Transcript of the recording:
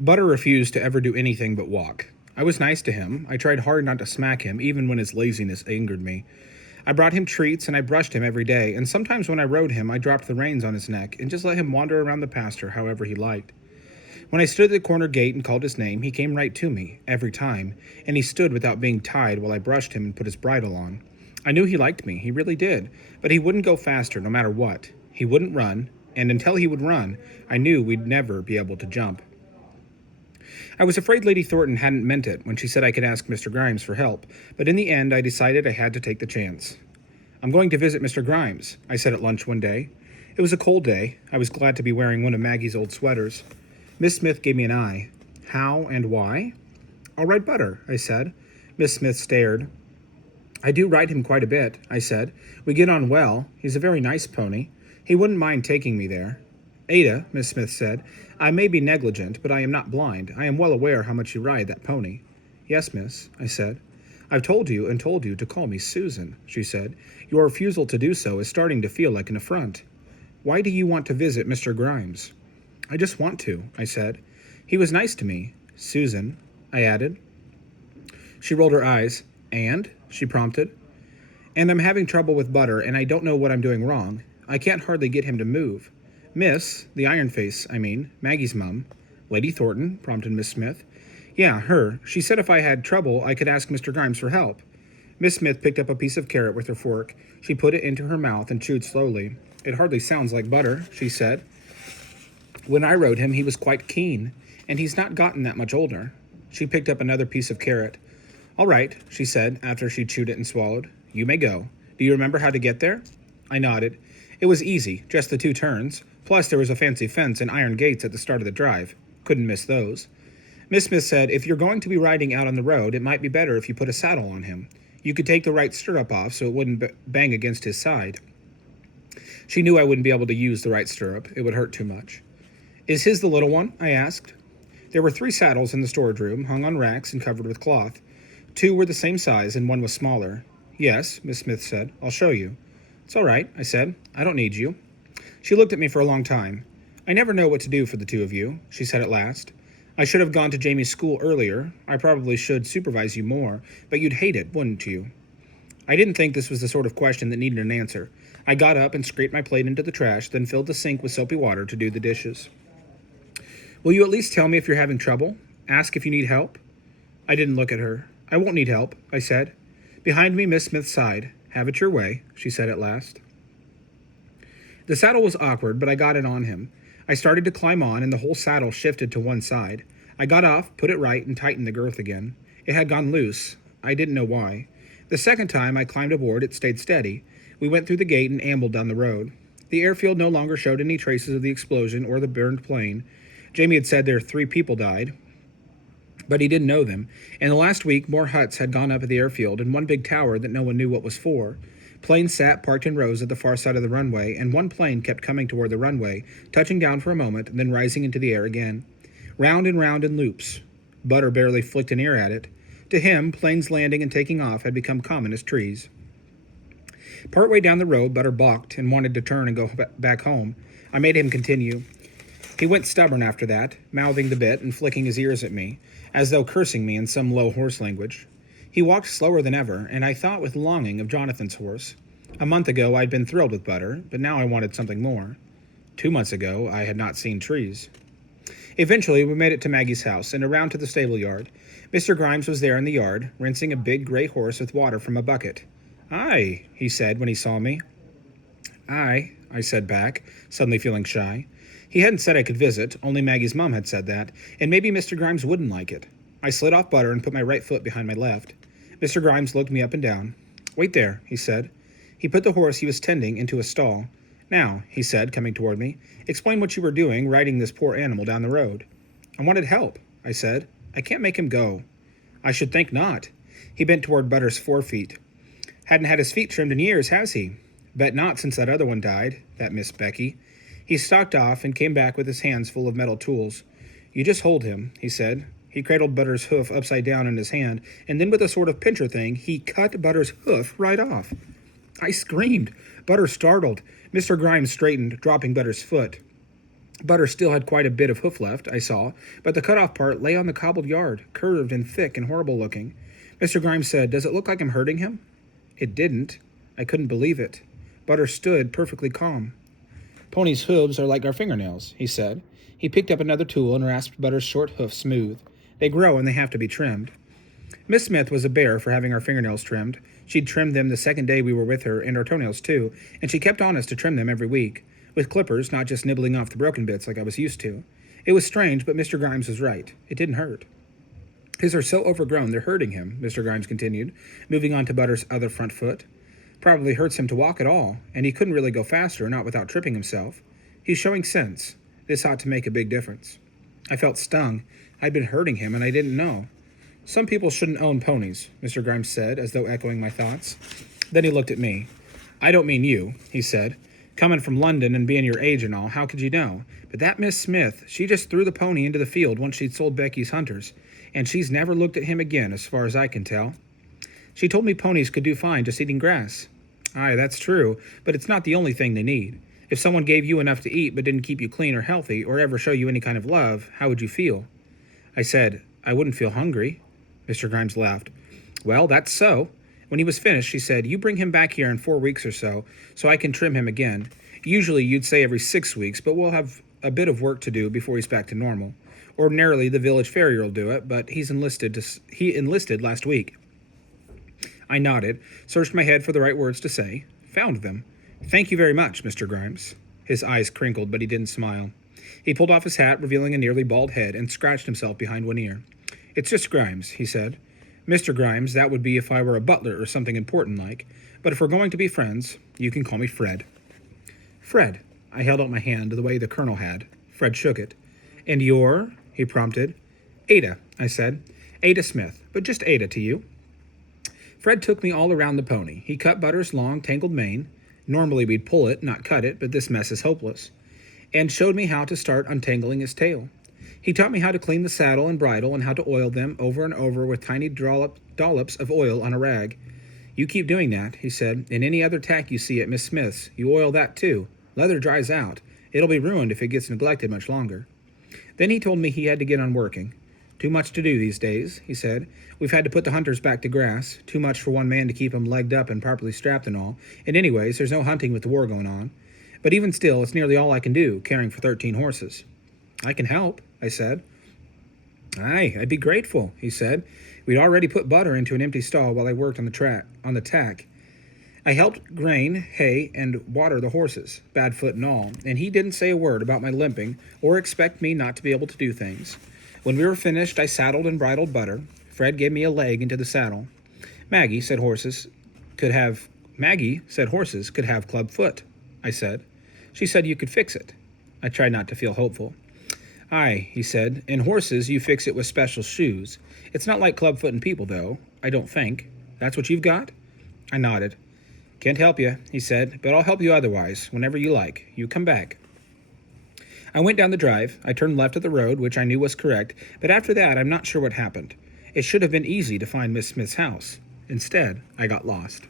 Butter refused to ever do anything but walk. I was nice to him. I tried hard not to smack him, even when his laziness angered me. I brought him treats and I brushed him every day, and sometimes when I rode him, I dropped the reins on his neck and just let him wander around the pasture however he liked. When I stood at the corner gate and called his name, he came right to me, every time, and he stood without being tied while I brushed him and put his bridle on. I knew he liked me, he really did, but he wouldn't go faster no matter what. He wouldn't run, and until he would run, I knew we'd never be able to jump. I was afraid Lady Thornton hadn't meant it when she said I could ask Mr. Grimes for help, but in the end I decided I had to take the chance. "I'm going to visit Mr. Grimes," I said at lunch one day. It was a cold day. I was glad to be wearing one of Maggie's old sweaters. Miss Smith gave me an eye. "How and why?" "I'll ride Butter," I said. Miss Smith stared. "I do ride him quite a bit," I said. "We get on well. He's a very nice pony. He wouldn't mind taking me there." "Ada," Miss Smith said, "I may be negligent, but I am not blind. I am well aware how much you ride that pony." "Yes, miss," I said. "I've told you and told you to call me Susan," she said. "Your refusal to do so is starting to feel like an affront. Why do you want to visit Mr. Grimes?" "I just want to," I said. "He was nice to me. Susan," I added. She rolled her eyes. "And?" she prompted. "And I'm having trouble with Butter, and I don't know what I'm doing wrong. I can't hardly get him to move." "Miss, the Iron Face, I mean, Maggie's mum." "Lady Thornton," prompted Miss Smith. "Yeah, her. She said if I had trouble, I could ask Mr. Grimes for help." Miss Smith picked up a piece of carrot with her fork. She put it into her mouth and chewed slowly. "It hardly sounds like butter," she said. "When I rode him, he was quite keen, and he's not gotten that much older." She picked up another piece of carrot. "All right," she said, after she chewed it and swallowed. "You may go. Do you remember how to get there?" I nodded. It was easy, just the 2 turns. Plus, there was a fancy fence and iron gates at the start of the drive. Couldn't miss those. Miss Smith said, "If you're going to be riding out on the road, it might be better if you put a saddle on him. You could take the right stirrup off so it wouldn't bang against his side." She knew I wouldn't be able to use the right stirrup. It would hurt too much. "Is his the little one?" I asked. There were 3 saddles in the storage room, hung on racks and covered with cloth. 2 were the same size and one was smaller. "Yes," Miss Smith said. "I'll show you." "It's all right," I said. "I don't need you." She looked at me for a long time. "I never know what to do for the 2 of you," she said at last. "I should have gone to Jamie's school earlier. I probably should supervise you more, but you'd hate it, wouldn't you?" I didn't think this was the sort of question that needed an answer. I got up and scraped my plate into the trash, then filled the sink with soapy water to do the dishes. "Will you at least tell me if you're having trouble? Ask if you need help?" I didn't look at her. "I won't need help," I said. Behind me, Miss Smith sighed. "Have it your way," she said at last. The saddle was awkward, but I got it on him. I started to climb on, and the whole saddle shifted to one side. I got off, put it right, and tightened the girth again. It had gone loose. I didn't know why. The second time I climbed aboard, it stayed steady. We went through the gate and ambled down the road. The airfield no longer showed any traces of the explosion or the burned plane. Jamie had said there 3 people died, but he didn't know them. In the last week, more huts had gone up at the airfield and one big tower that no one knew what was for. Planes sat parked in rows at the far side of the runway, and one plane kept coming toward the runway, touching down for a moment, then rising into the air again. Round and round in loops. Butter barely flicked an ear at it. To him, planes landing and taking off had become common as trees. Partway down the road, Butter balked and wanted to turn and go back home. I made him continue. He went stubborn after that, mouthing the bit and flicking his ears at me, as though cursing me in some low horse language. He walked slower than ever, and I thought with longing of Jonathan's horse. A month ago I'd been thrilled with Butter, but now I wanted something more. 2 months ago I had not seen trees. Eventually we made it to Maggie's house and around to the stable yard. Mr. Grimes was there in the yard, rinsing a big gray horse with water from a bucket. "Aye," he said when he saw me. "Aye," I said back, suddenly feeling shy. He hadn't said I could visit, only Maggie's mom had said that, and maybe Mr. Grimes wouldn't like it. I slid off Butter and put my right foot behind my left. Mr. Grimes looked me up and down. "Wait there," he said. He put the horse he was tending into a stall. "Now," he said, coming toward me, "explain what you were doing riding this poor animal down the road." "I wanted help," I said. "I can't make him go." "I should think not." He bent toward Butter's 4 feet. "Hadn't had his feet trimmed in years, has he?" "Bet not since that other one died, that Miss Becky." He stalked off and came back with his hands full of metal tools. "You just hold him," he said. He cradled Butter's hoof upside down in his hand, and then with a sort of pincher thing, he cut Butter's hoof right off. I screamed. Butter startled. Mr. Grimes straightened, dropping Butter's foot. Butter still had quite a bit of hoof left, I saw, but the cut-off part lay on the cobbled yard, curved and thick and horrible looking. Mr. Grimes said, "Does it look like I'm hurting him?" It didn't. I couldn't believe it. Butter stood perfectly calm. "Ponies' hooves are like our fingernails," he said. He picked up another tool and rasped Butter's short hoof smooth. "They grow and they have to be trimmed." Miss Smith was a bear for having our fingernails trimmed. She'd trimmed them the second day we were with her, and our toenails too, and she kept on us to trim them every week, with clippers, not just nibbling off the broken bits like I was used to. It was strange, but Mr. Grimes was right. It didn't hurt. "His are so overgrown, they're hurting him," Mr. Grimes continued, moving on to Butter's other front foot. "Probably hurts him to walk at all, and he couldn't really go faster, not without tripping himself. He's showing sense. This ought to make a big difference." I felt stung. I'd been hurting him, and I didn't know. "Some people shouldn't own ponies," Mr. Grimes said, as though echoing my thoughts. Then he looked at me. "I don't mean you," he said. "Coming from London and being your age and all, how could you know? But that Miss Smith, she just threw the pony into the field once she'd sold Becky's hunters, and she's never looked at him again, as far as I can tell. She told me ponies could do fine just eating grass." "Aye, that's true, but it's not the only thing they need. If someone gave you enough to eat but didn't keep you clean or healthy or ever show you any kind of love, how would you feel?" I said, "I wouldn't feel hungry." Mr. Grimes laughed. "Well, that's so." When he was finished, she said, "You bring him back here in 4 weeks or so I can trim him again. Usually you'd say every 6 weeks, but we'll have a bit of work to do before he's back to normal. Ordinarily, the village farrier will do it, but he enlisted last week." I nodded, searched my head for the right words to say, found them. "Thank you very much, Mr. Grimes." His eyes crinkled, but he didn't smile. He pulled off his hat, revealing a nearly bald head, and scratched himself behind one ear. "It's just Grimes," he said. "Mr. Grimes, that would be if I were a butler or something important like. But if we're going to be friends, you can call me Fred." "Fred." I held out my hand the way the colonel had. Fred shook it. "And you're?" he prompted. "Ada," I said. "Ada Smith, but just Ada to you." Fred took me all around the pony. He cut Butter's long, tangled mane. Normally we'd pull it, not cut it, but this mess is hopeless. And showed me how to start untangling his tail. He taught me how to clean the saddle and bridle and how to oil them over and over with tiny dollops of oil on a rag. "You keep doing that," he said, "and any other tack you see at Miss Smith's, you oil that too. Leather dries out. It'll be ruined if it gets neglected much longer." Then he told me he had to get on working. "Too much to do these days," he said. "We've had to put the hunters back to grass. Too much for one man to keep 'em legged up and properly strapped and all. And anyways, there's no hunting with the war going on. But even still, it's nearly all I can do, caring for 13 horses." "I can help," I said. "Aye, I'd be grateful," he said. We'd already put Butter into an empty stall while I worked on the tack. I helped grain, hay, and water the horses, bad foot and all, and he didn't say a word about my limping or expect me not to be able to do things. When we were finished, I saddled and bridled Butter. Fred gave me a leg into the saddle. Maggie said horses could have club foot," I said. "She said you could fix it." I tried not to feel hopeful. "Aye," he said, "in horses you fix it with special shoes. It's not like clubfoot in people, though, I don't think. That's what you've got?" I nodded. "Can't help you," he said, "but I'll help you otherwise, whenever you like. You come back." I went down the drive. I turned left at the road, which I knew was correct, but after that I'm not sure what happened. It should have been easy to find Miss Smith's house. Instead, I got lost.